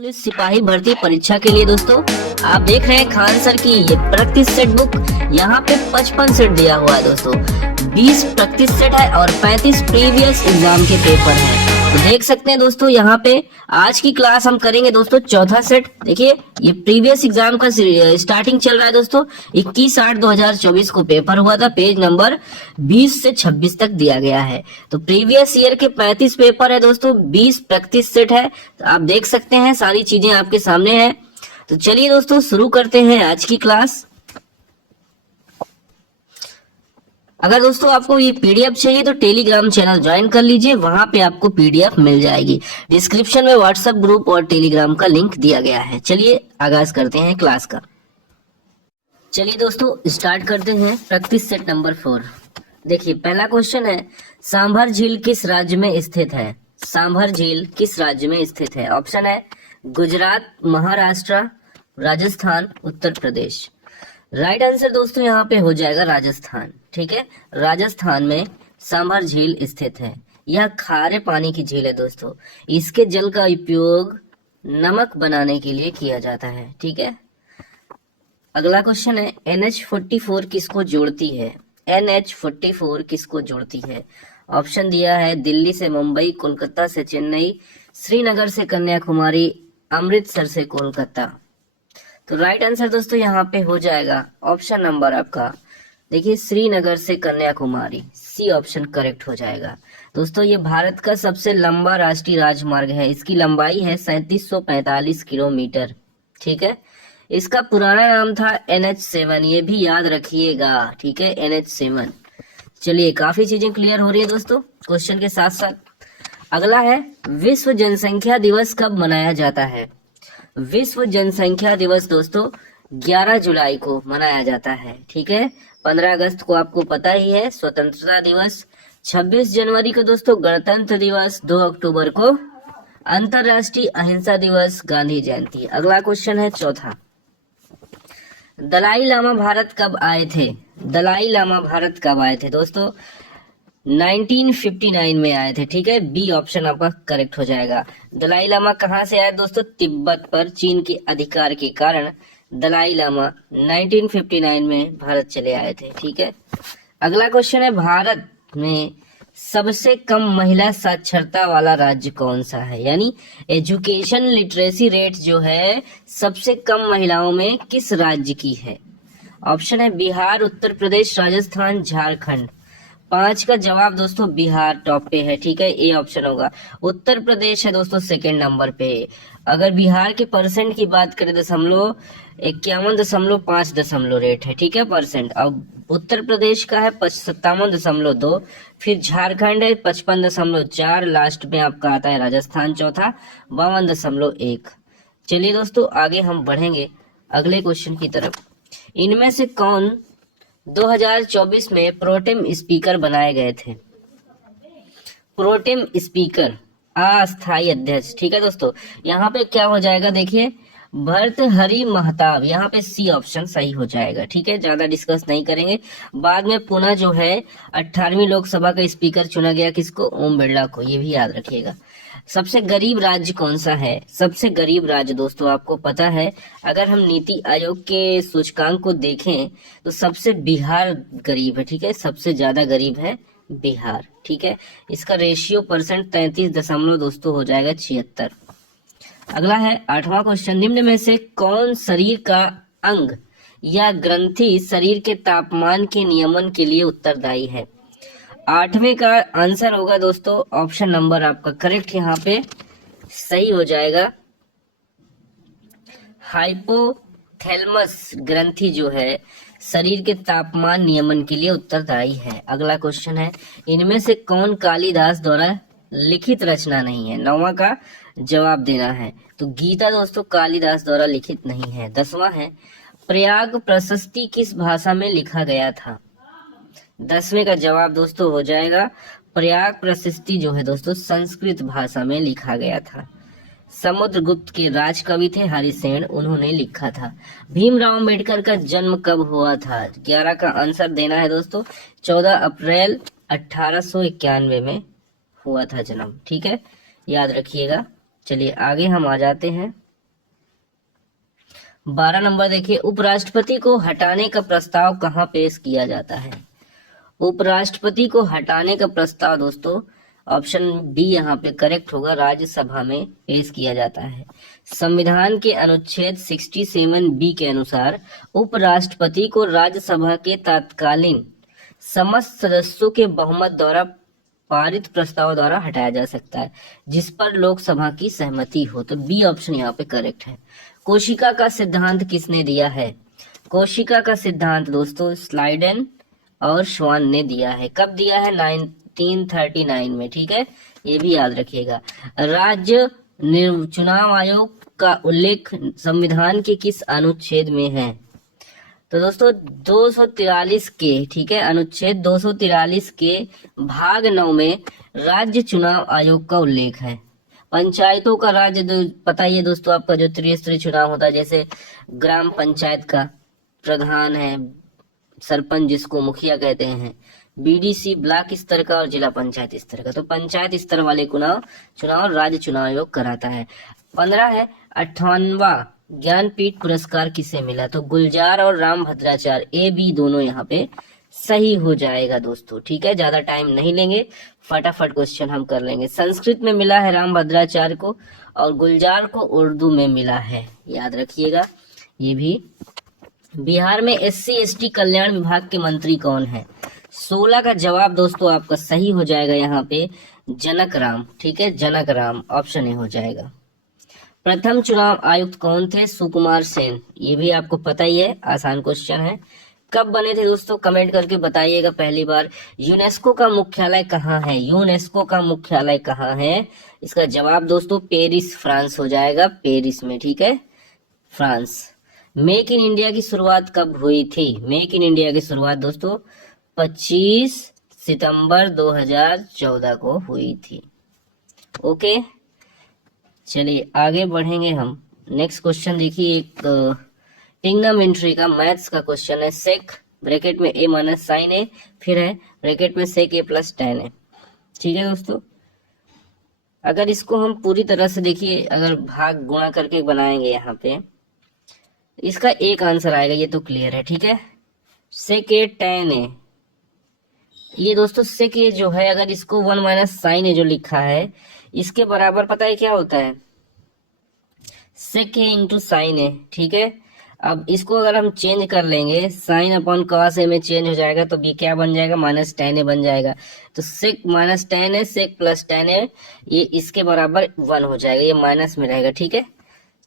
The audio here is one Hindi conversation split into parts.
पुलिस सिपाही भर्ती परीक्षा के लिए दोस्तों आप देख रहे हैं खान सर की ये प्रैक्टिस सेट बुक। यहाँ पे 55 सेट दिया हुआ है दोस्तों, 20 प्रैक्टिस सेट है और 35 प्रीवियस एग्जाम के पेपर हैं। तो देख सकते हैं दोस्तों यहाँ पे आज की क्लास हम करेंगे दोस्तों चौथा सेट। देखिए ये प्रीवियस एग्जाम का स्टार्टिंग चल रहा है दोस्तों। 21/8/2024 को पेपर हुआ था, पेज नंबर 20 से 26 तक दिया गया है। तो प्रीवियस ईयर के 35 पेपर है दोस्तों, 20 प्रैक्टिस सेट है। तो आप देख सकते हैं सारी चीजें आपके सामने है। तो चलिए दोस्तों शुरू करते हैं आज की क्लास। अगर दोस्तों आपको ये पीडीएफ चाहिए तो टेलीग्राम चैनल ज्वाइन कर लीजिए, वहां पे आपको पीडीएफ मिल जाएगी। डिस्क्रिप्शन में व्हाट्सएप ग्रुप और टेलीग्राम का लिंक दिया गया है। चलिए आगाज करते हैं क्लास का। चलिए दोस्तों स्टार्ट करते हैं प्रैक्टिस सेट नंबर 4। देखिए पहला क्वेश्चन है, सांभर झील किस राज्य में स्थित है? सांभर झील किस राज्य में स्थित है? ऑप्शन है गुजरात, महाराष्ट्र, राजस्थान, उत्तर प्रदेश। राइट आंसर दोस्तों यहाँ पे हो जाएगा राजस्थान। ठीक है, राजस्थान में सांभर झील स्थित है। यह खारे पानी की झील है दोस्तों। इसके जल का उपयोग नमक बनाने के लिए किया जाता है। ठीक है, अगला क्वेश्चन है, NH44 किसको जोड़ती है? NH44 किसको जोड़ती है? ऑप्शन दिया है दिल्ली से मुंबई, कोलकाता से चेन्नई, श्रीनगर से कन्याकुमारी, अमृतसर से कोलकाता। तो राइट आंसर दोस्तों यहाँ पे हो जाएगा ऑप्शन नंबर आपका, देखिए श्रीनगर से कन्याकुमारी, सी ऑप्शन करेक्ट हो जाएगा। दोस्तों ये भारत का सबसे लंबा राष्ट्रीय राजमार्ग है। इसकी लंबाई है 3745 किलोमीटर। ठीक है, इसका पुराना नाम था NH7, ये भी याद रखिएगा। ठीक है, NH7। चलिए काफी चीजें क्लियर हो रही है दोस्तों क्वेश्चन के साथ साथ। अगला है, विश्व जनसंख्या दिवस कब मनाया जाता है? विश्व जनसंख्या दिवस दोस्तों 11 जुलाई को मनाया जाता है। ठीक है, 15 अगस्त को आपको पता ही है स्वतंत्रता दिवस, 26 जनवरी को दोस्तों गणतंत्र दिवस, 2 अक्टूबर को अंतरराष्ट्रीय अहिंसा दिवस, गांधी जयंती। अगला क्वेश्चन है चौथा, दलाई लामा भारत कब आए थे? दलाई लामा भारत कब आए थे दोस्तों? 1959 में आए थे। ठीक है, बी ऑप्शन आपका करेक्ट हो जाएगा। दलाई लामा कहाँ से आए दोस्तों? तिब्बत पर चीन के अधिकार के कारण दलाई लामा 1959 में भारत चले आए थे। ठीक है, अगला क्वेश्चन है, भारत में सबसे कम महिला साक्षरता वाला राज्य कौन सा है? यानी एजुकेशन लिटरेसी रेट जो है सबसे कम महिलाओं में किस राज्य की है? ऑप्शन है बिहार, उत्तर प्रदेश, राजस्थान, झारखंड। 5 का जवाब दोस्तों बिहार टॉप पे है। ठीक है, ए ऑप्शन होगा। उत्तर प्रदेश है दोस्तों सेकंड नंबर पे। अगर बिहार के परसेंट की बात करें, 51.5 रेट है। ठीक है, परसेंट। अब उत्तर प्रदेश का है 57.2, फिर झारखंड है 55.4, लास्ट में आपका आता है राजस्थान चौथा 52.1। चलिए दोस्तों आगे हम बढ़ेंगे अगले क्वेश्चन की तरफ। इनमें से कौन 2024 में प्रोटेम स्पीकर बनाए गए थे? प्रोटेम स्पीकर, अस्थायी अध्यक्ष। ठीक है दोस्तों, यहाँ पे क्या हो जाएगा, देखिए भर्तृहरि महताब, यहाँ पे सी ऑप्शन सही हो जाएगा। ठीक है, ज्यादा डिस्कस नहीं करेंगे। बाद में पुनः जो है 18वीं लोकसभा का स्पीकर चुना गया, किसको? ओम बिरला को, ये भी याद रखिएगा। सबसे गरीब राज्य कौन सा है? सबसे गरीब राज्य दोस्तों आपको पता है, अगर हम नीति आयोग के सूचकांक को देखें तो सबसे बिहार गरीब है। ठीक है, सबसे ज्यादा गरीब है बिहार। ठीक है, इसका रेशियो परसेंट 33 दोस्तों हो जाएगा 76। अगला है 8वां क्वेश्चन, निम्न में से कौन शरीर का अंग या ग्रंथि शरीर के तापमान के नियमन के लिए उत्तरदायी है? 8वें का आंसर होगा दोस्तों ऑप्शन नंबर आपका करेक्ट यहाँ पे सही हो जाएगा, हाइपोथैलेमस ग्रंथि जो है शरीर के तापमान नियमन के लिए उत्तरदायी है। अगला क्वेश्चन है, इनमें से कौन कालिदास द्वारा लिखित रचना नहीं है? 9वां का जवाब देना है, तो गीता दोस्तों कालिदास द्वारा लिखित नहीं है। 10वां है, प्रयाग प्रशस्ति किस भाषा में लिखा गया था? 10वें का जवाब दोस्तों हो जाएगा प्रयाग प्रशस्ति जो है दोस्तों संस्कृत भाषा में लिखा गया था। समुद्रगुप्त के राजकवि थे हरिसेन, उन्होंने लिखा था। भीमराव अम्बेडकर का जन्म कब हुआ था? 11 का आंसर देना है दोस्तों, 14 अप्रैल 1891 में हुआ था जन्म। ठीक है, याद रखिएगा। चलिए आगे हम आ जाते हैं 12 नंबर देखिए, उपराष्ट्रपति को हटाने का प्रस्ताव कहाँ पेश किया जाता है? उपराष्ट्रपति को हटाने का प्रस्ताव दोस्तों ऑप्शन बी यहाँ पे करेक्ट होगा, राज्यसभा में पेश किया जाता है। संविधान के अनुच्छेद 67 बी के अनुसार उपराष्ट्रपति को राज्यसभा के तत्कालीन समस्त सदस्यों के बहुमत द्वारा पारित प्रस्ताव द्वारा हटाया जा सकता है, जिस पर लोकसभा की सहमति हो। तो बी ऑप्शन यहाँ पे करेक्ट है। कोशिका का सिद्धांत किसने दिया है? कोशिका का सिद्धांत दोस्तों स्लाइडेन और श्वान ने दिया है। कब दिया है? 1939 में, ठीक है, ये भी याद रखिएगा। राज्य चुनाव आयोग का उल्लेख संविधान के किस अनुच्छेद में है? तो दोस्तों 243 के, ठीक है, अनुच्छेद 243 के भाग 9 में राज्य चुनाव आयोग का उल्लेख है। पंचायतों का राज्य पता ही है दोस्तों आपका, जो त्रिस्तरीय चुनाव होता है, जैसे ग्राम पंचायत का प्रधान है, सरपंच जिसको मुखिया कहते हैं, बीडीसी ब्लॉक स्तर का और जिला पंचायत स्तर का। तो पंचायत स्तर वाले चुनाव राज्य चुनाव आयोग कराता है। 15 है 58वां ज्ञानपीठ पुरस्कार किसे मिला? तो गुलजार और राम भद्राचार्य, ए बी दोनों यहाँ पे सही हो जाएगा दोस्तों, ठीक है। ज्यादा टाइम नहीं लेंगे, फटाफट क्वेश्चन हम कर लेंगे। संस्कृत में मिला है राम भद्राचार्य को, और गुलजार को उर्दू में मिला है, याद रखिएगा ये भी। बिहार में एससी एसटी कल्याण विभाग के मंत्री कौन है? 16 का जवाब दोस्तों आपका सही हो जाएगा यहाँ पे जनक राम, ठीक है, जनक राम ऑप्शन ए हो जाएगा। प्रथम चुनाव आयुक्त कौन थे? सुकुमार सेन, ये भी आपको पता ही है, आसान क्वेश्चन है। कब बने थे दोस्तों? कमेंट करके बताइएगा पहली बार। यूनेस्को का मुख्यालय कहाँ है? यूनेस्को का मुख्यालय कहाँ है? इसका जवाब दोस्तों पेरिस, फ्रांस हो जाएगा, पेरिस में, ठीक है, फ्रांस। मेक इन इंडिया की शुरुआत कब हुई थी? मेक इन इंडिया की शुरुआत दोस्तों 25 सितंबर 2014 को हुई थी। ओके, चलिए आगे बढ़ेंगे हम। नेक्स्ट क्वेश्चन देखिए, एक ट्रिग्नोमेट्री का मैथ्स का क्वेश्चन है। सेक ब्रैकेट में a माइनस साइन ए, फिर है ब्रैकेट में सेक a प्लस टेन ए, ठीक है दोस्तों। अगर इसको हम पूरी तरह से देखिए, अगर भाग गुणा करके बनाएंगे यहाँ पे, इसका एक आंसर आएगा, ये तो क्लियर है, ठीक है। सेक ए टेन ए, ये दोस्तों सेक ए जो है, अगर इसको 1 माइनस साइन ए जो लिखा है, इसके बराबर पता है क्या होता है? सेक ए इंटू साइन ए, ठीक है। अब इसको अगर हम चेंज कर लेंगे, साइन अपॉन कॉस ए में चेंज हो जाएगा, तो ये क्या बन जाएगा? माइनस टेन ए बन जाएगा। तो सेक माइनस टेन ए, सेक प्लस टेन ए, ये इसके बराबर 1 हो जाएगा, ये माइनस में रहेगा, ठीक है।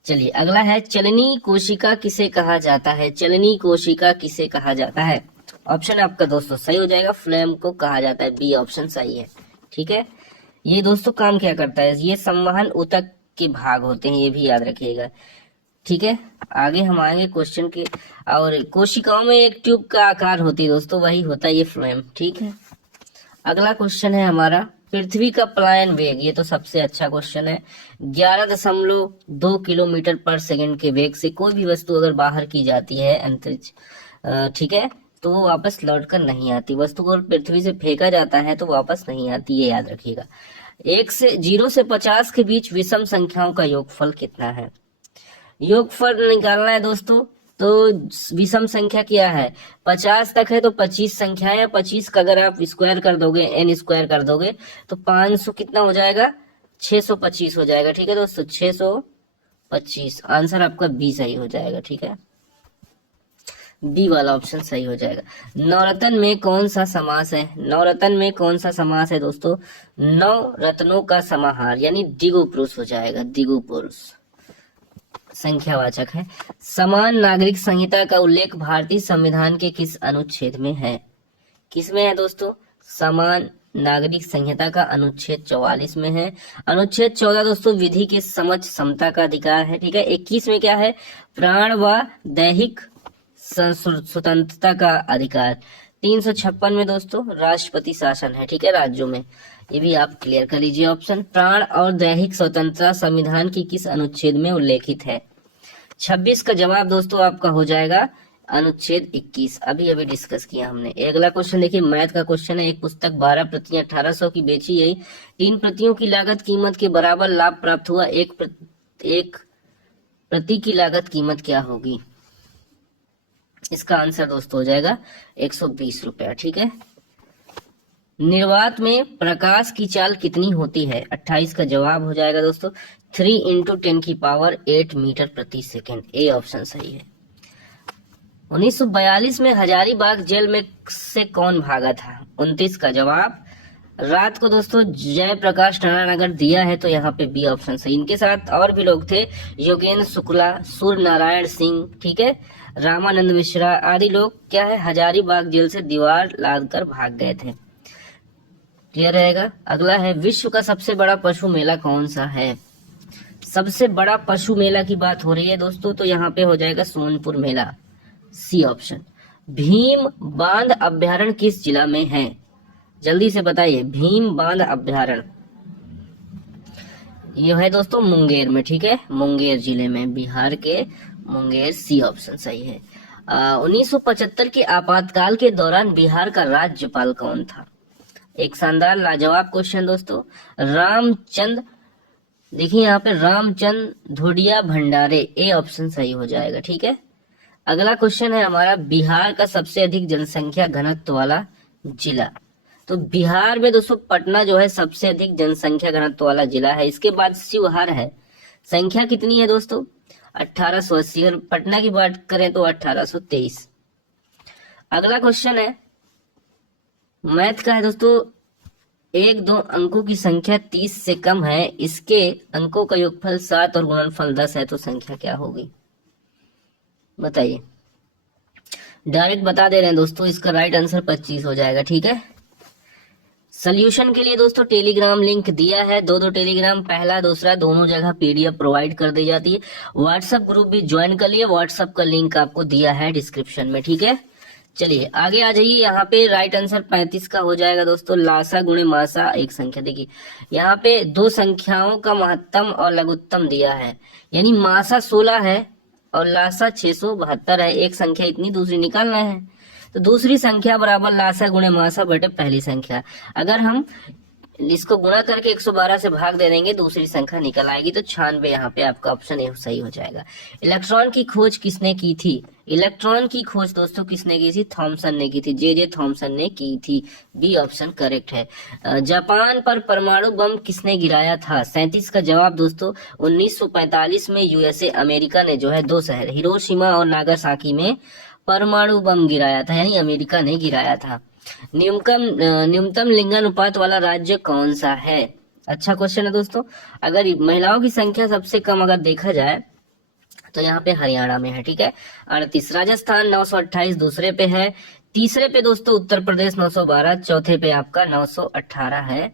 चलिए अगला है, चलनी कोशिका किसे कहा जाता है? चलनी कोशिका किसे कहा जाता है? ऑप्शन आपका दोस्तों सही हो जाएगा, फ्लेम को कहा जाता है, बी ऑप्शन सही है, ठीक है। ये दोस्तों काम क्या करता है? ये संवहन ऊतक के भाग होते हैं, ये भी याद रखिएगा, ठीक है। आगे हम आएंगे क्वेश्चन के। और कोशिकाओं में एक ट्यूब का आकार होती है दोस्तों, वही होता है ये फ्लेम, ठीक है। अगला क्वेश्चन है हमारा, पृथ्वी का पलायन वेग, ये तो सबसे अच्छा क्वेश्चन है। 11.2 किलोमीटर पर सेकंड के वेग से कोई भी वस्तु अगर बाहर की जाती है अंतरिक्ष, ठीक है, तो वो वापस लौट कर नहीं आती। वस्तु को पृथ्वी से फेंका जाता है तो वापस नहीं आती, ये याद रखिएगा। 0 से 50 के बीच विषम संख्याओं का योगफल कितना है? योगफल निकालना है दोस्तों, तो विषम संख्या क्या है? 50 तक है तो 25 संख्या है, 25 का अगर आप स्क्वायर कर दोगे, n स्क्वायर कर दोगे, तो 500 कितना हो जाएगा? 625 हो जाएगा, ठीक है दोस्तों, 625। आंसर आपका बी सही हो जाएगा, ठीक है, बी वाला ऑप्शन सही हो जाएगा। नवरत्न में कौन सा समास है? नवरत्न में कौन सा समास है दोस्तों? नौ रत्नों का समाहार, यानी द्विगु पुरुष हो जाएगा, द्विगु पुरुष संख्यावाचक है। समान नागरिक संहिता का उल्लेख भारतीय संविधान के किस अनुच्छेद में है? किस में है दोस्तों? समान नागरिक संहिता का अनुच्छेद 44 में है। अनुच्छेद 14 दोस्तों विधि के समझ समता का अधिकार है, ठीक है। 21 में क्या है? प्राण व दैहिक स्वतंत्रता का अधिकार। 356 में दोस्तों राष्ट्रपति शासन है, ठीक है, राज्यों में। ये भी आप क्लियर कर लीजिए ऑप्शन। प्राण और दैहिक स्वतंत्रता संविधान की किस अनुच्छेद में उल्लेखित है? 26 का जवाब दोस्तों आपका हो जाएगा अनुच्छेद 21, अभी डिस्कस किया हमने। अगला क्वेश्चन देखिए, मैथ का क्वेश्चन है। एक पुस्तक 12 प्रतियां 1800 की बेची गई, 3 प्रतियों की लागत कीमत के बराबर लाभ प्राप्त हुआ, एक प्रति की लागत कीमत क्या होगी? इसका आंसर दोस्तों हो जाएगा 120 रुपया। ठीक है। निर्वात में प्रकाश की चाल कितनी होती है? 28 का जवाब हो जाएगा दोस्तों 3 × 10⁸ मीटर प्रति सेकेंड। ए ऑप्शन सही है। 1942 में हजारीबाग जेल में से कौन भागा था? 29 का जवाब रात को दोस्तों जयप्रकाश नारायण अगर दिया है तो यहाँ पे बी ऑप्शन सही। इनके साथ और भी लोग थे, योगेंद्र शुक्ला, सूर्य नारायण सिंह, ठीक है, रामानंद मिश्रा आदि लोग क्या है हजारीबाग जेल से दीवार लाद कर भाग गए थे। क्लियर रहेगा। अगला है विश्व का सबसे बड़ा पशु मेला कौन सा है? सबसे बड़ा पशु मेला की बात हो रही है दोस्तों, तो यहाँ पे हो जाएगा सोनपुर मेला, सी ऑप्शन। भीम बांध अभ्यारण्य किस जिला में है? जल्दी से बताइए। भीम बांध अभ्यारण्य ये है दोस्तों मुंगेर में, ठीक है, मुंगेर जिले में, बिहार के मुंगेर, सी ऑप्शन सही है। 1975 के आपातकाल के दौरान बिहार का राज्यपाल कौन था? एक शानदार लाजवाब क्वेश्चन दोस्तों। रामचंद्र, देखिए यहाँ पे रामचंद्र धुड़िया भंडारे, ए ऑप्शन सही हो जाएगा। ठीक है। अगला क्वेश्चन है हमारा, बिहार का सबसे अधिक जनसंख्या घनत्व वाला जिला। तो बिहार में दोस्तों पटना जो है सबसे अधिक जनसंख्या घनत्व वाला जिला है। इसके बाद शिवहर है। संख्या कितनी है दोस्तों? 1880। अगर पटना की बात करें तो 1823। अगला क्वेश्चन है मैथ का है दोस्तों। 1-2 अंकों की संख्या 30 से कम है, इसके अंकों का योगफल 7 और गुणनफल 10 है, तो संख्या क्या होगी? बताइए। डायरेक्ट बता दे रहे हैं दोस्तों, इसका राइट आंसर 25 हो जाएगा। ठीक है। सोल्यूशन के लिए दोस्तों टेलीग्राम लिंक दिया है, दो टेलीग्राम, पहला दूसरा, दोनों जगह पीडीएफ प्रोवाइड कर दी जाती है। व्हाट्सएप ग्रुप भी ज्वाइन कर लिए, व्हाट्सएप का लिंक आपको दिया है डिस्क्रिप्शन में। ठीक है। चलिए आगे आ जाइए। यहाँ पे राइट आंसर 35 का हो जाएगा दोस्तों। लासा गुणे मासा एक संख्या। देखिए यहाँ पे दो संख्याओं का महत्तम और लघुत्तम दिया है, यानी मासा 16 है और लासा 672 है। एक संख्या इतनी, दूसरी निकालना है, तो दूसरी संख्या बराबर लासा गुणे मासा बटे पहली संख्या। अगर हम इसको गुणा करके 112 से भाग दे देंगे, दूसरी संख्या निकल आएगी, तो 96 यहाँ पे आपका ऑप्शन ए सही हो जाएगा। इलेक्ट्रॉन की खोज किसने की थी? इलेक्ट्रॉन की खोज दोस्तों किसने की थी? थॉमसन ने की थी, जे थॉमसन ने की थी। बी ऑप्शन करेक्ट है। जापान पर परमाणु बम किसने गिराया था? 37 का जवाब दोस्तों 1945 में यूएसए अमेरिका ने जो है 2 शहर हिरोशिमा और नागासाकी में परमाणु बम गिराया था, यानी अमेरिका ने गिराया था। न्यूनतम लिंगानुपात वाला राज्य कौन सा है? अच्छा क्वेश्चन है दोस्तों। अगर महिलाओं की संख्या सबसे कम अगर देखा जाए तो यहाँ पे हरियाणा में है। ठीक है। 38। राजस्थान 928 दूसरे पे है। तीसरे पे दोस्तों उत्तर प्रदेश 912, चौथे पे आपका 918 है।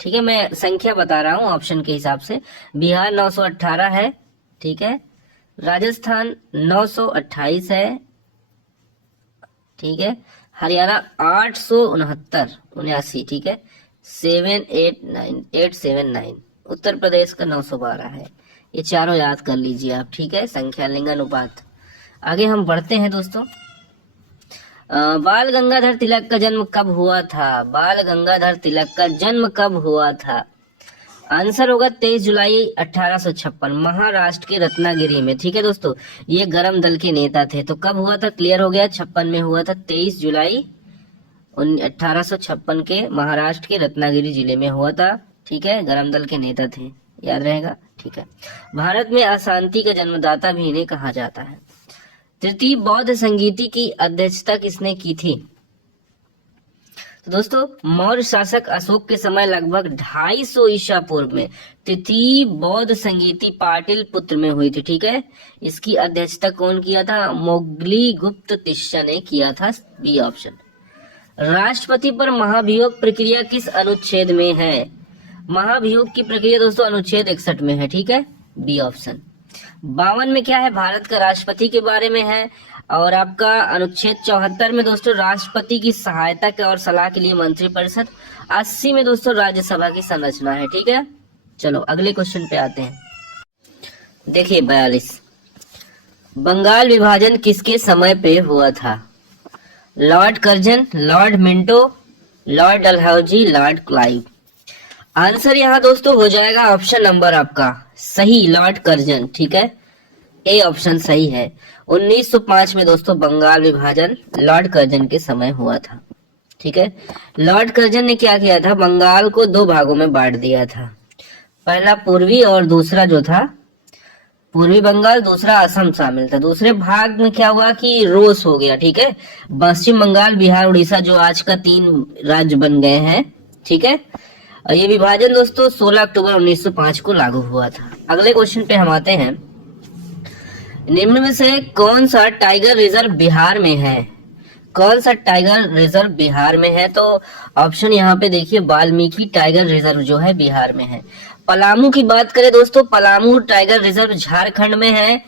ठीक है, मैं संख्या बता रहा हूँ ऑप्शन के हिसाब से। बिहार 918 है, ठीक है, राजस्थान 928 है, ठीक है, हरियाणा 869, ठीक है, 879, उत्तर प्रदेश का 912 है। ये चारों याद कर लीजिए आप। ठीक है, संख्या लिंगानुपात। आगे हम बढ़ते हैं दोस्तों। बाल गंगाधर तिलक का जन्म कब हुआ था? बाल गंगाधर तिलक का जन्म कब हुआ था? आंसर होगा 23 जुलाई 1856, महाराष्ट्र के रत्नागिरी में। ठीक है दोस्तों, ये गरम दल के नेता थे। तो कब हुआ था? क्लियर हो गया, 56 में हुआ था। 23 जुलाई 1856 के महाराष्ट्र के रत्नागिरी जिले में हुआ था। ठीक है, गरम दल के नेता थे, याद रहेगा। ठीक है। भारत में अशांति का जन्मदाता भी इन्हें कहा जाता है। तृतीय बौद्ध संगीति की अध्यक्षता किसने की थी? तो दोस्तों मौर्य शासक अशोक के समय लगभग 250 ईसा पूर्व में तृतीय बौद्ध संगीति पाटलिपुत्र में हुई थी। ठीक है, इसकी अध्यक्षता कौन किया था? मोगली गुप्त तिस्सा ने किया था। B option. राष्ट्रपति पर महाभियोग प्रक्रिया किस अनुच्छेद में है? महाभियोग की प्रक्रिया दोस्तों अनुच्छेद 61 में है। ठीक है, बी ऑप्शन। 52 में क्या है? भारत का राष्ट्रपति के बारे में है। और आपका अनुच्छेद 74 में दोस्तों राष्ट्रपति की सहायता के और सलाह के लिए मंत्रिपरिषद। 80 में दोस्तों राज्यसभा की संरचना है। ठीक है, चलो अगले क्वेश्चन पे आते हैं। देखिए 42, बंगाल विभाजन किसके समय पे हुआ था? Lord Curzon, Lord Minto, Lord Dalhousie, Lord Clive. Answer यहाँ दोस्तों हो जाएगा ऑप्शन नंबर आपका सही, लॉर्ड कर्जन, ठीक है, ए ऑप्शन सही है। 1905 में दोस्तों बंगाल विभाजन लॉर्ड कर्जन के समय हुआ था, ठीक है। लॉर्ड कर्जन ने क्या किया था, बंगाल को दो भागों में बांट दिया था, पहला पूर्वी और दूसरा जो था पूर्वी बंगाल, दूसरा असम शामिल था। दूसरे भाग में क्या हुआ कि रोस हो गया, ठीक है। पश्चिम बंगाल, बिहार, उड़ीसा जो आज का 3 राज्य बन गए हैं, ठीक है। और ये विभाजन दोस्तों 16 अक्टूबर 1905 को लागू हुआ था। अगले क्वेश्चन पे हम आते हैं। निम्न में से कौन सा टाइगर रिजर्व बिहार में है? कौन सा टाइगर रिजर्व बिहार में है? तो ऑप्शन यहाँ पे देखिए, वाल्मीकि टाइगर रिजर्व जो है बिहार में है। पलामू की बात करें दोस्तों, पलामू टाइगर रिजर्व झारखंड में है।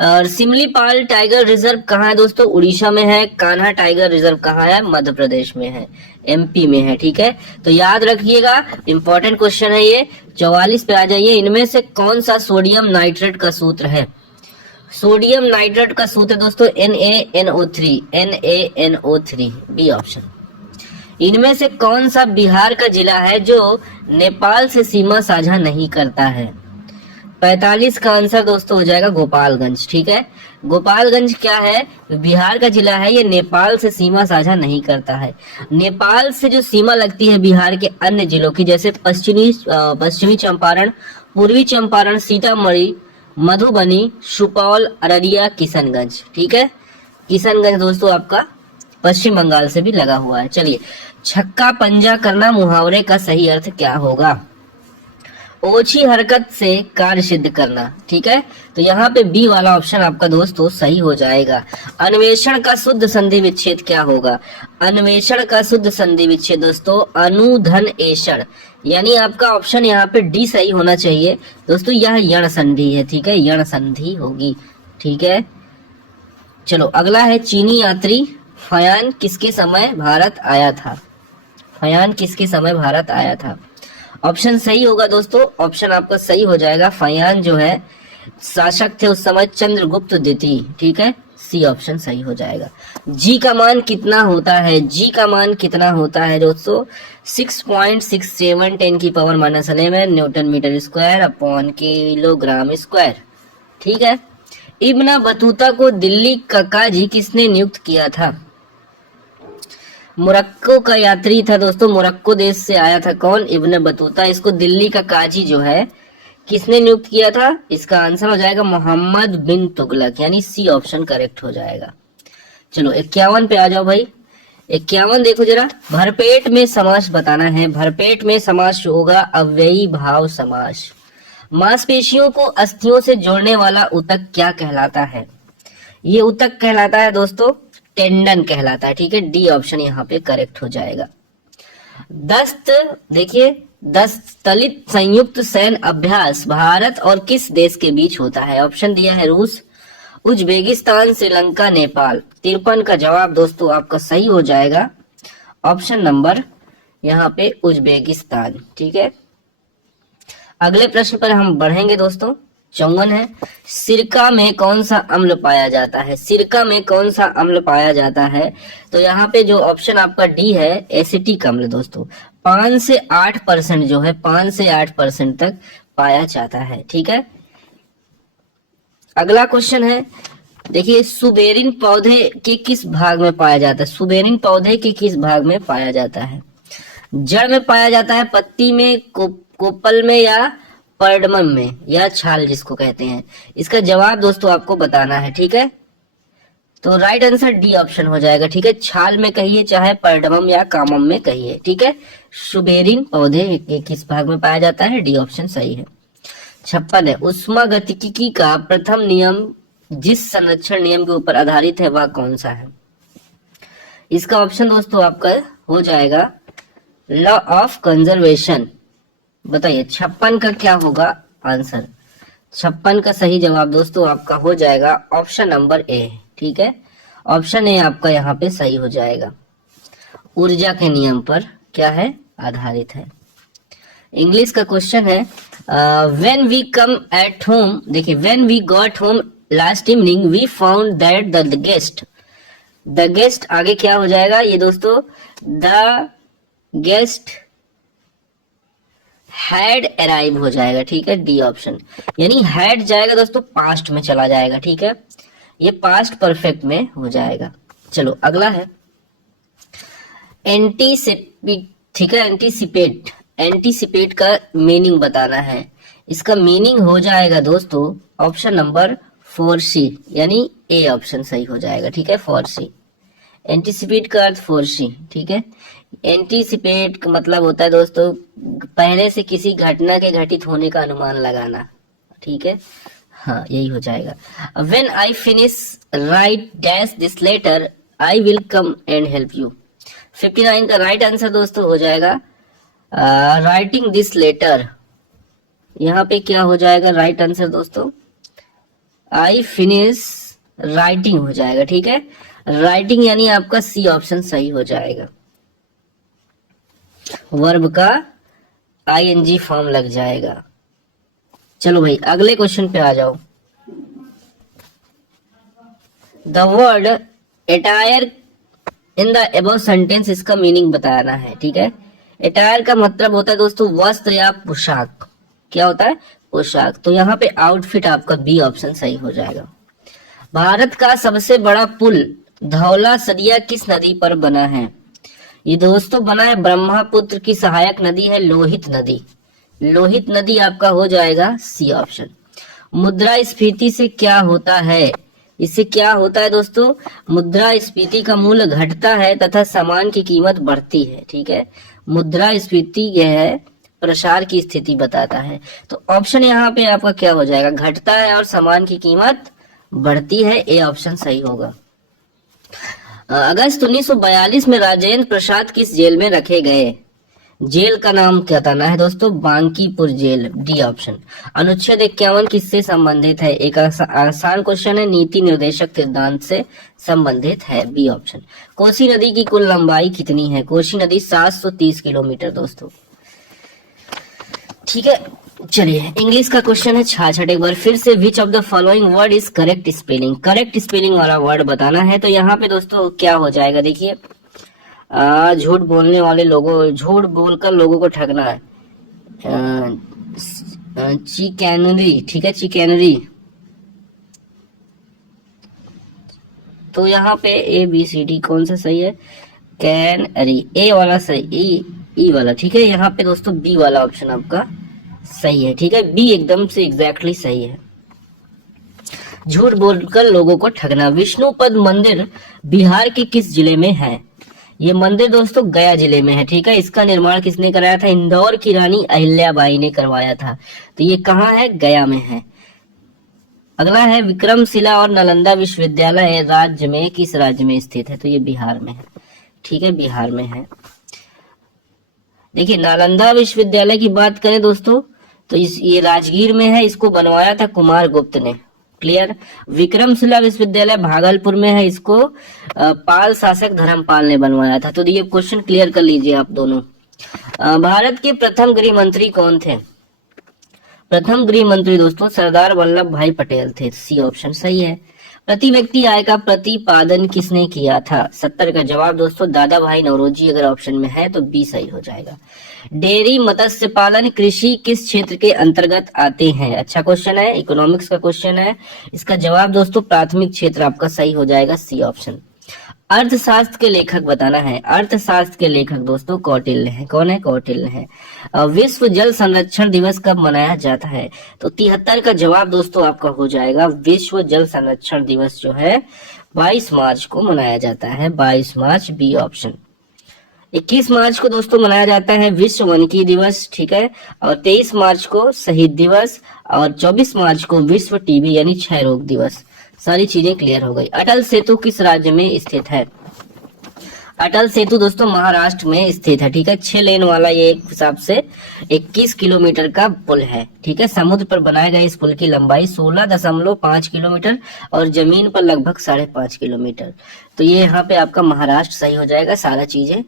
और सिमलीपाल टाइगर रिजर्व कहाँ है दोस्तों? उड़ीसा में है। कान्हा टाइगर रिजर्व कहाँ है? मध्य प्रदेश में है, एमपी में है, ठीक है। तो याद रखिएगा, इंपॉर्टेंट क्वेश्चन है ये। 44 पे आ जाइए। इनमें से कौन सा सोडियम नाइट्रेट का सूत्र है? सोडियम नाइट्रेट का सूत्र दोस्तों NaNO3, NaNO3, बी ऑप्शन। इनमें से कौन सा बिहार का जिला है जो नेपाल से सीमा साझा नहीं करता है? 45 का आंसर दोस्तों हो जाएगा गोपालगंज, ठीक है। गोपालगंज क्या है? बिहार का जिला है, ये नेपाल से सीमा साझा नहीं करता है। नेपाल से जो सीमा लगती है बिहार के अन्य जिलों की, जैसे पश्चिमी चंपारण, पूर्वी चंपारण, सीतामढ़ी, मधुबनी, सुपौल, अररिया, किशनगंज, ठीक है। किशनगंज दोस्तों आपका पश्चिम बंगाल से भी लगा हुआ है। चलिए, छक्का पंजा करना मुहावरे का सही अर्थ क्या होगा? ओछी हरकत से कार्य सिद्ध करना, ठीक है। तो यहाँ पे बी वाला ऑप्शन आपका दोस्तों सही हो जाएगा। अन्वेषण का शुद्ध संधि विच्छेद क्या होगा? अन्वेषण का शुद्ध संधि विच्छेद दोस्तों अनुधन एषण, यानी आपका ऑप्शन यहाँ पे डी सही होना चाहिए दोस्तों। यह यण संधि है, ठीक है, यण संधि होगी, ठीक है। चलो अगला है, चीनी यात्री फयान किसके समय भारत आया था? फयान किसके समय भारत आया था? ऑप्शन सही होगा दोस्तों, ऑप्शन आपका सही हो जाएगा। फयान जो है शासक थे उस समय चंद्रगुप्त द्वितीय, ठीक है, सी ऑप्शन सही हो जाएगा। जी का मान कितना होता है? जी का मान कितना होता है दोस्तों? 6.67 10 की power -11 newton metre square upon kilogram square, ठीक है। इब्न बतूता को दिल्ली का काजी किसने नियुक्त किया था? मोरक्को का यात्री था दोस्तों, मोरक्को देश से आया था कौन? Ibn Battuta. इसको दिल्ली का काजी जो है किसने नियुक्त किया था? इसका आंसर हो जाएगा मोहम्मद बिन तुगलक, यानी सी ऑप्शन करेक्ट हो जाएगा। चलो 51 पे आ जाओ भाई। 51 देखो जरा, भरपेट में समास बताना है। भरपेट में समास होगा अव्ययी भाव समास। मांसपेशियों को अस्थियों से जोड़ने वाला ऊतक क्या कहलाता है? ये ऊतक कहलाता है दोस्तों टेंडन कहलाता है, ठीक है। डी ऑप्शन यहाँ पे करेक्ट हो जाएगा। दस्त देखिए, दस्त तलित संयुक्त सैन्य अभ्यास भारत और किस देश के बीच होता है? ऑप्शन दिया है रूस, उज्बेकिस्तान, श्रीलंका, नेपाल। 53 का जवाब दोस्तों आपका सही हो जाएगा, ऑप्शन नंबर यहाँ पे उज्बेकिस्तान, ठीक है। अगले प्रश्न पर हम बढ़ेंगे दोस्तों। 54 है, सिरका में कौन सा अम्ल पाया जाता है? सिरका में कौन सा अम्ल पाया जाता है? तो यहाँ पे जो ऑप्शन आपका डी है एसिटिक अम्ल दोस्तों। 5 से 8% जो है, 5 से 8% तक पाया जाता है, ठीक है। अगला क्वेश्चन है, देखिए, सुबेरिन पौधे के किस भाग में पाया जाता है? सुबेरिन पौधे के किस भाग में पाया जाता है? जड़ में पाया जाता है, पत्ती में, कोपल में, या पर्डमम में, या छाल जिसको कहते हैं? इसका जवाब दोस्तों आपको बताना है, ठीक है। तो राइट आंसर डी ऑप्शन हो जाएगा, ठीक है। छाल में कहिए चाहे पर्डमम या कामम में कहिए, ठीक है। सुबेरिन पौधे के किस भाग में पाया जाता है? डी ऑप्शन सही है। 56 है, उष्मागतिकी का प्रथम नियम जिस संरक्षण नियम के ऊपर आधारित है वह कौन सा है? इसका ऑप्शन दोस्तों आपका हो जाएगा लॉ ऑफ कंजर्वेशन। बताइए 56 का क्या होगा आंसर? 56 का सही जवाब दोस्तों आपका हो जाएगा ऑप्शन नंबर ए, ठीक है। ऑप्शन ए आपका यहाँ पे सही हो जाएगा। ऊर्जा के नियम पर क्या है? आधारित है। इंग्लिश का क्वेश्चन है, when we come at home, देखिए, when we got home last evening we found that the guest आगे क्या हो जाएगा ये दोस्तों? द गेस्ट हैड अराइव हो जाएगा, ठीक है, डी ऑप्शन। यानी हैड जाएगा दोस्तों पास्ट में चला जाएगा, ठीक है, ये पास्ट परफेक्ट में हो जाएगा। चलो अगला है एंटीसिपेट, ठीक है, एंटीसिपेट, एंटीसिपेट का मीनिंग बताना है। इसका मीनिंग हो जाएगा दोस्तों ऑप्शन नंबर 4C, यानी ए ऑप्शन सही हो जाएगा, ठीक है, 4C। एंटीसिपेट का अर्थ 4C, ठीक है। एंटीसिपेट का मतलब होता है दोस्तों पहले से किसी घटना के घटित होने का अनुमान लगाना, ठीक है, हाँ यही हो जाएगा। When I finish write dash this letter, I will come and help you। 59 का राइट आंसर दोस्तों हो जाएगा राइटिंग दिस लेटर। यहाँ पे क्या हो जाएगा राइट आंसर दोस्तों, आई फिनिश राइटिंग हो जाएगा, ठीक है, राइटिंग यानी आपका सी ऑप्शन सही हो जाएगा। वर्ब का आईएनजी फॉर्म लग जाएगा। चलो भाई अगले क्वेश्चन पे आ जाओ। The word attire in the above sentence, इसका मीनिंग बताना है, ठीक है। एटायर का मतलब होता है दोस्तों वस्त्र या पोशाक, क्या होता है, पोशाक। तो यहाँ पे आउटफिट आपका बी ऑप्शन सही हो जाएगा। भारत का सबसे बड़ा पुल धौला सरिया किस नदी पर बना है? ये दोस्तों बना है ब्रह्मपुत्र की सहायक नदी है लोहित नदी। लोहित नदी आपका हो जाएगा सी ऑप्शन। मुद्रास्फीति से क्या होता है? इससे क्या होता है दोस्तों, मुद्रास्फीति का मूल्य घटता है तथा सामान की कीमत बढ़ती है, ठीक है। मुद्रास्फीति यह है प्रसार की स्थिति बताता है। तो ऑप्शन यहाँ पे आपका क्या हो जाएगा, घटता है और सामान की कीमत बढ़ती है, ए ऑप्शन सही होगा। अगस्त 1942 में राजेंद्र प्रसाद किस जेल में रखे गए? जेल का नाम क्या बताना है दोस्तों, बांकीपुर जेल, डी ऑप्शन। अनुच्छेद 51 किससे संबंधित है? एक आसान क्वेश्चन है, नीति निर्देशक सिद्धांत से संबंधित है, बी ऑप्शन। कोसी नदी की कुल लंबाई कितनी है? कोसी नदी 730 किलोमीटर दोस्तों, ठीक है। चलिए इंग्लिश का क्वेश्चन है 66, एक बार फिर से। Which of the following word is correct spelling? Correct spelling वाला वर्ड बताना है। तो यहाँ पे दोस्तों क्या हो जाएगा, देखिए झूठ बोलने वाले लोगों, झूठ बोलकर लोगों को ठगना है, चिकैनरी, ठीक है, चिकैनरी। तो यहाँ पे ए बी सी डी कौन सा सही है? कैनरी, ए वाला सही, ई वाला, ठीक है। यहाँ पे दोस्तों बी वाला ऑप्शन आपका सही है, ठीक है, बी एकदम से एग्जैक्टली सही है। झूठ बोलकर लोगों को ठगना। विष्णुपद मंदिर बिहार के किस जिले में है? ये मंदिर दोस्तों गया जिले में है, ठीक है। इसका निर्माण किसने कराया था? इंदौर की रानी अहिल्याबाई ने करवाया था। तो ये कहाँ है? गया में है। अगला है विक्रमशिला और नालंदा विश्वविद्यालय राज्य में किस राज्य में स्थित है? तो ये बिहार में है, ठीक है, बिहार में है। देखिए नालंदा विश्वविद्यालय की बात करें दोस्तों तो ये राजगीर में है, इसको बनवाया था कुमार गुप्त ने, क्लियर। विक्रमशिला विश्वविद्यालय भागलपुर में है, इसको पाल शासक धर्मपाल ने बनवाया था। तो ये क्वेश्चन क्लियर कर लीजिए आप दोनों। भारत के प्रथम गृह मंत्री कौन थे? प्रथम गृह मंत्री दोस्तों सरदार वल्लभ भाई पटेल थे, सी ऑप्शन सही है। प्रति व्यक्ति आय का प्रतिपादन किसने किया था? 70 का जवाब दोस्तों दादा भाई नौरोजी, अगर ऑप्शन में है तो बी सही हो जाएगा। डेयरी मत्स्य पालन कृषि किस क्षेत्र के अंतर्गत आते हैं? अच्छा क्वेश्चन है, इकोनॉमिक्स का क्वेश्चन है। इसका जवाब दोस्तों प्राथमिक क्षेत्र आपका सही हो जाएगा, सी ऑप्शन। अर्थशास्त्र के लेखक बताना है। अर्थशास्त्र के लेखक दोस्तों कौटिल्य है। कौन है? कौटिल्य है। विश्व जल संरक्षण दिवस कब मनाया जाता है? तो 73 का जवाब दोस्तों आपका हो जाएगा विश्व जल संरक्षण दिवस जो है 22 मार्च को मनाया जाता है, 22 मार्च, बी ऑप्शन। 21 मार्च को दोस्तों मनाया जाता है विश्व वनिकी दिवस, ठीक है, और 23 मार्च को शहीद दिवस और 24 मार्च को विश्व टीबी यानी क्षय रोग दिवस। सारी चीजें क्लियर हो गई। अटल सेतु किस राज्य में स्थित है? अटल सेतु दोस्तों महाराष्ट्र में स्थित है, ठीक है। 6 लेन वाला ये एक हिसाब से 21 किलोमीटर का पुल है, ठीक है। समुद्र पर बनाए गए इस पुल की लंबाई 16.5 किलोमीटर और जमीन पर लगभग 5.5 किलोमीटर। तो ये यहाँ पे आपका महाराष्ट्र सही हो जाएगा सारा चीजें।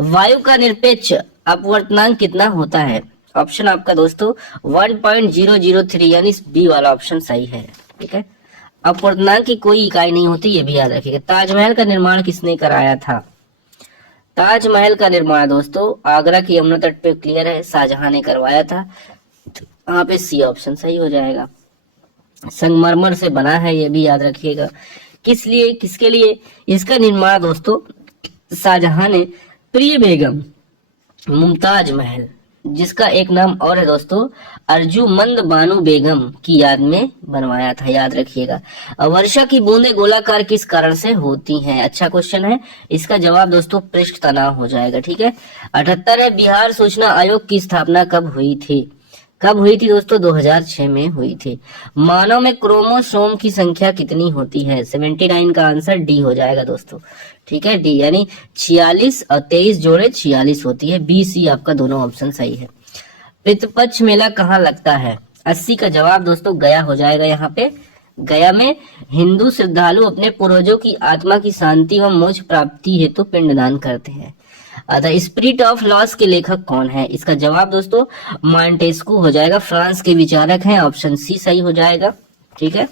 वायु का निरपेक्ष अपवर्तनांक कितना होता है? ऑप्शन आपका दोस्तों 1.003 यानी बी वाला ऑप्शन सही है, ठीक है। अपवर्तनांक की कोई इकाई नहीं होती, ये भी याद रखिएगा। ताजमहल का निर्माण किसने कराया था? ताजमहल का निर्माण दोस्तों आगरा की यमुना तट पे क्लियर है, शाहजहां ने करवाया था। यहाँ पे सी ऑप्शन सही हो जाएगा। संगमरमर से बना है, ये भी याद रखिएगा। किस लिए, किसके लिए इसका निर्माण दोस्तों शाहजहां ने प्रिय बेगम मुमताज महल, जिसका एक नाम और है दोस्तों अर्जुमंद बानो बेगम की याद में बनवाया था, याद रखिएगा। वर्षा की बूंदें गोलाकार किस कारण से होती हैं? अच्छा क्वेश्चन है। इसका जवाब दोस्तों पृष्ठ तनाव हो जाएगा, ठीक है। 78 है, बिहार सूचना आयोग की स्थापना कब हुई थी? कब हुई थी दोस्तों? 2006 में हुई थी। मानव में क्रोमोसोम की संख्या कितनी होती है? 79 का आंसर डी हो जाएगा दोस्तों, ठीक है, डी, यानी 46 और 23 जोड़े 46 होती है। बी सी आपका दोनों ऑप्शन सही है। पितृपक्ष मेला कहाँ लगता है? 80 का जवाब दोस्तों गया हो जाएगा। यहाँ पे गया में हिंदू श्रद्धालु अपने पूर्वजों की आत्मा की शांति व मोक्ष प्राप्ति हेतु तो पिंडदान करते हैं। द स्पिरिट ऑफ लॉस के लेखक कौन है? इसका जवाब दोस्तों मॉन्टेस्क्यू हो जाएगा, फ्रांस के विचारक हैं। ऑप्शन सी सही हो जाएगा, ठीक है।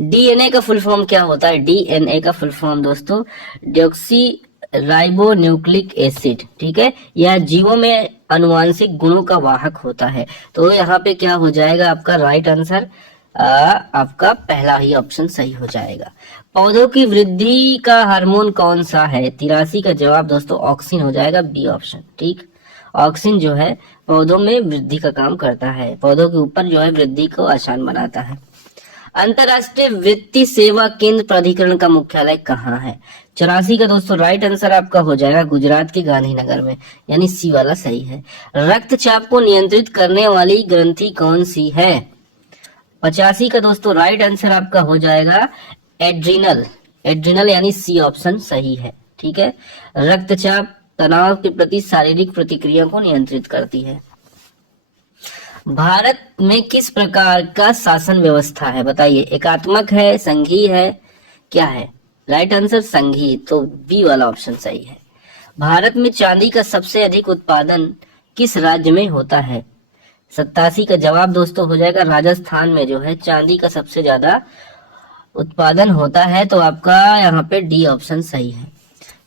डीएनए का फुल फॉर्म क्या होता है? डीएनए का फुल फॉर्म दोस्तों डिऑक्सी राइबो न्यूक्लिक एसिड, ठीक है। यह जीवों में अनुवांशिक गुणों का वाहक होता है। तो यहाँ पे क्या हो जाएगा आपका राइट आंसर? आपका पहला ही ऑप्शन सही हो जाएगा। पौधों की वृद्धि का हार्मोन कौन सा है? 83 का जवाब दोस्तों ऑक्सिन हो जाएगा, बी ऑप्शन, ठीक। ऑक्सिन जो है पौधों में वृद्धि का काम करता है, पौधों के ऊपर जो है वृद्धि को आसान बनाता है। अंतरराष्ट्रीय वित्तीय सेवा केंद्र प्राधिकरण का मुख्यालय कहाँ है? 84 का दोस्तों राइट आंसर आपका हो जाएगा गुजरात के गांधीनगर में, यानी सी वाला सही है। रक्तचाप को नियंत्रित करने वाली ग्रंथि कौन सी है? 85 का दोस्तों राइट आंसर आपका हो जाएगा एड्रिनल, एड्रिनल यानी सी ऑप्शन सही है, ठीक है। रक्तचाप तनाव के प्रति शारीरिक प्रतिक्रिया को नियंत्रित करती है। भारत में किस प्रकार का शासन व्यवस्था है? बताइए, एकात्मक है, संघीय है, क्या है? राइट आंसर संघीय, तो बी वाला ऑप्शन सही है। भारत में चांदी का सबसे अधिक उत्पादन किस राज्य में होता है? 87 का जवाब दोस्तों हो जाएगा राजस्थान में जो है चांदी का सबसे ज्यादा उत्पादन होता है, तो आपका यहाँ पे डी ऑप्शन सही है।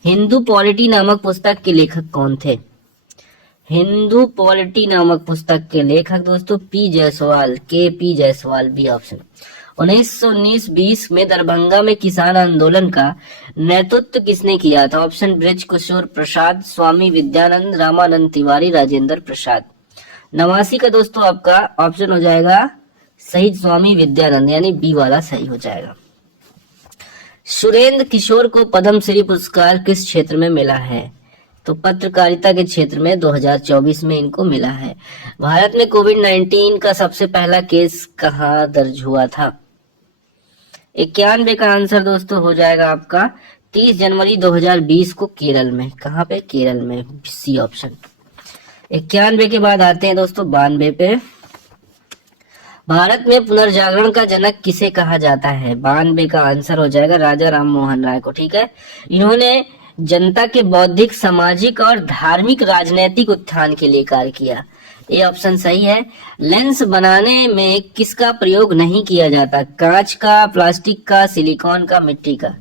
हिंदू पॉलिटी नामक पुस्तक के लेखक कौन थे? हिंदू पॉलिटी नामक पुस्तक के लेखक दोस्तों पी जायसवाल, के पी जायसवाल, बी ऑप्शन। 1919-20 में दरभंगा में किसान आंदोलन का नेतृत्व किसने किया था? ऑप्शन बृज किशोर प्रसाद, स्वामी विद्यानंद, रामानंद तिवारी, राजेंद्र प्रसाद। 89 का दोस्तों आपका ऑप्शन हो जाएगा सही स्वामी विद्यानंद, यानी बी वाला सही हो जाएगा। सुरेंद्र किशोर को पद्मश्री पुरस्कार किस क्षेत्र में मिला है? तो पत्रकारिता के क्षेत्र में 2024 में इनको मिला है। भारत में कोविड-19 का सबसे पहला केस कहाँ दर्ज हुआ था? 91 का आंसर दोस्तों हो जाएगा आपका 30 जनवरी 2020 को केरल में। कहाँ पे? केरल में, सी ऑप्शन। 91 के बाद आते हैं दोस्तों 92 पे। भारत में पुनर्जागरण का जनक किसे कहा जाता है? 92 का आंसर हो जाएगा राजा राम मोहन राय को, ठीक है। इन्होंने जनता के बौद्धिक, सामाजिक और धार्मिक राजनैतिक उत्थान के लिए कार्य किया। ये ऑप्शन सही है। लेंस बनाने में किसका प्रयोग नहीं किया जाता? कांच का, प्लास्टिक का, सिलिकॉन का, मिट्टी का।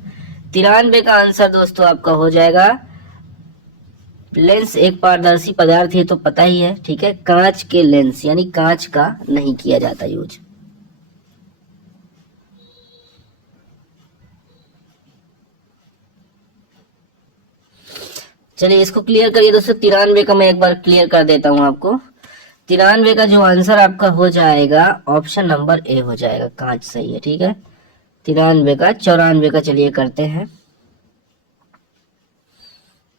93 का आंसर दोस्तों आपका हो जाएगा लेंस एक पारदर्शी पदार्थ है, तो पता ही है, ठीक है। कांच के लेंस यानी कांच का नहीं किया जाता यूज। चलिए इसको क्लियर करिए दोस्तों। 93 का मैं एक बार क्लियर कर देता हूं आपको। 93 का जो आंसर आपका हो जाएगा ऑप्शन नंबर ए हो जाएगा, कांच सही है, ठीक है। 93 का 94 का चलिए करते हैं।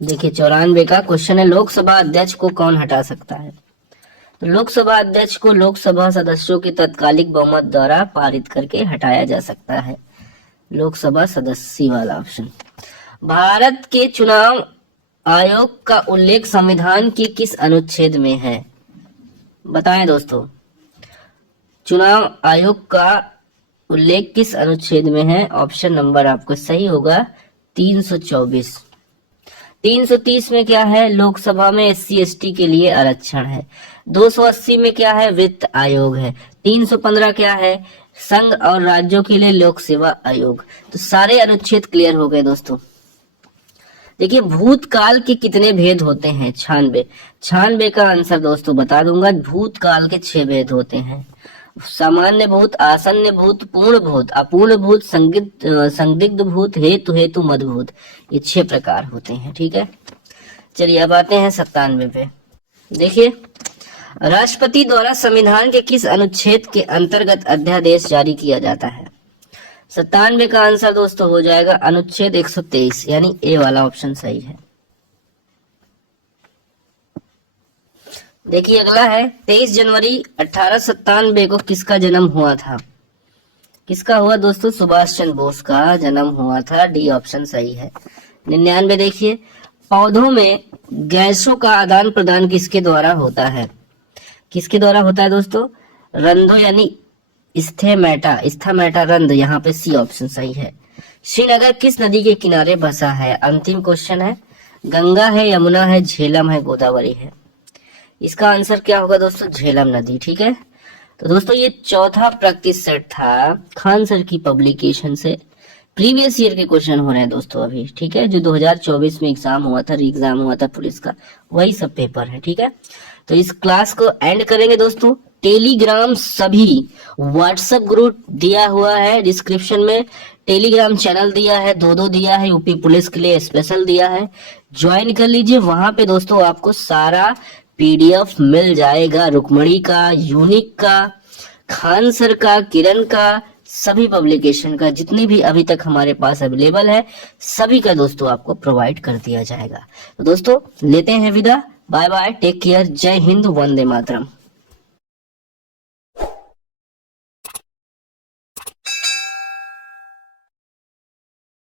देखिए 94 का क्वेश्चन है, लोकसभा अध्यक्ष को कौन हटा सकता है? तो लोकसभा अध्यक्ष को लोकसभा सदस्यों के तत्कालिक बहुमत द्वारा पारित करके हटाया जा सकता है। लोकसभा सदस्य वाला ऑप्शन। भारत के चुनाव आयोग का उल्लेख संविधान के किस अनुच्छेद में है? बताएं दोस्तों, चुनाव आयोग का उल्लेख किस अनुच्छेद में है? ऑप्शन नंबर आपको सही होगा 324। 330 में क्या है? लोकसभा में SC ST के लिए आरक्षण है। 280 में क्या है? वित्त आयोग है। 315 क्या है? संघ और राज्यों के लिए लोक सेवा आयोग। तो सारे अनुच्छेद क्लियर हो गए दोस्तों। देखिए भूतकाल के कितने भेद होते हैं? 96। 96 का आंसर दोस्तों बता दूंगा, भूतकाल के 6 भेद होते हैं। सामान्य भूत, आसन्न भूत, पूर्ण भूत, अपूर्ण भूत, संदिग्ध भूत, हेतु हेतु मदभूत, ये 6 प्रकार होते हैं। ठीक है, चलिए अब आते हैं 97 पे। देखिए, राष्ट्रपति द्वारा संविधान के किस अनुच्छेद के अंतर्गत अध्यादेश जारी किया जाता है? 97 का आंसर दोस्तों हो जाएगा अनुच्छेद 123, यानी ए वाला ऑप्शन सही है। देखिए अगला है 23 जनवरी 1897 को किसका जन्म हुआ था? किसका हुआ दोस्तों? सुभाष चंद्र बोस का जन्म हुआ था, डी ऑप्शन सही है। 99 देखिए, पौधों में गैसों का आदान प्रदान किसके द्वारा होता है? किसके द्वारा होता है दोस्तों? रंध्रों यानी स्थैमेटा रंध्र, यहाँ पे सी ऑप्शन सही है। श्रीनगर किस नदी के किनारे बसा है? अंतिम क्वेश्चन है, गंगा है, यमुना है, झेलम है, गोदावरी है। इसका आंसर क्या होगा दोस्तों? झेलम नदी। ठीक है, तो दोस्तों ये चौथा प्रैक्टिस सेट था खान सर की पब्लिकेशन से। प्रीवियस ईयर के क्वेश्चन हो रहे हैं दोस्तों अभी। ठीक है, जो 2024 में एग्जाम हुआ था, री एग्जाम हुआ था पुलिस का, वही सब पेपर है। ठीक है, तो इस क्लास को एंड करेंगे दोस्तों। टेलीग्राम सभी व्हाट्सएप ग्रुप दिया हुआ है डिस्क्रिप्शन में, टेलीग्राम चैनल दिया है, 2 दिया है, यूपी पुलिस के लिए स्पेशल दिया है, ज्वाइन कर लीजिए। वहां पे दोस्तों आपको सारा पीडीएफ मिल जाएगा, रुक्मणी का, यूनिक का, खान सर का, किरण का, सभी पब्लिकेशन का, जितनी भी अभी तक हमारे पास अवेलेबल है सभी का दोस्तों आपको प्रोवाइड कर दिया जाएगा। तो दोस्तों लेते हैं विदा, बाय बाय, टेक केयर, जय हिंद, वंदे मातरम।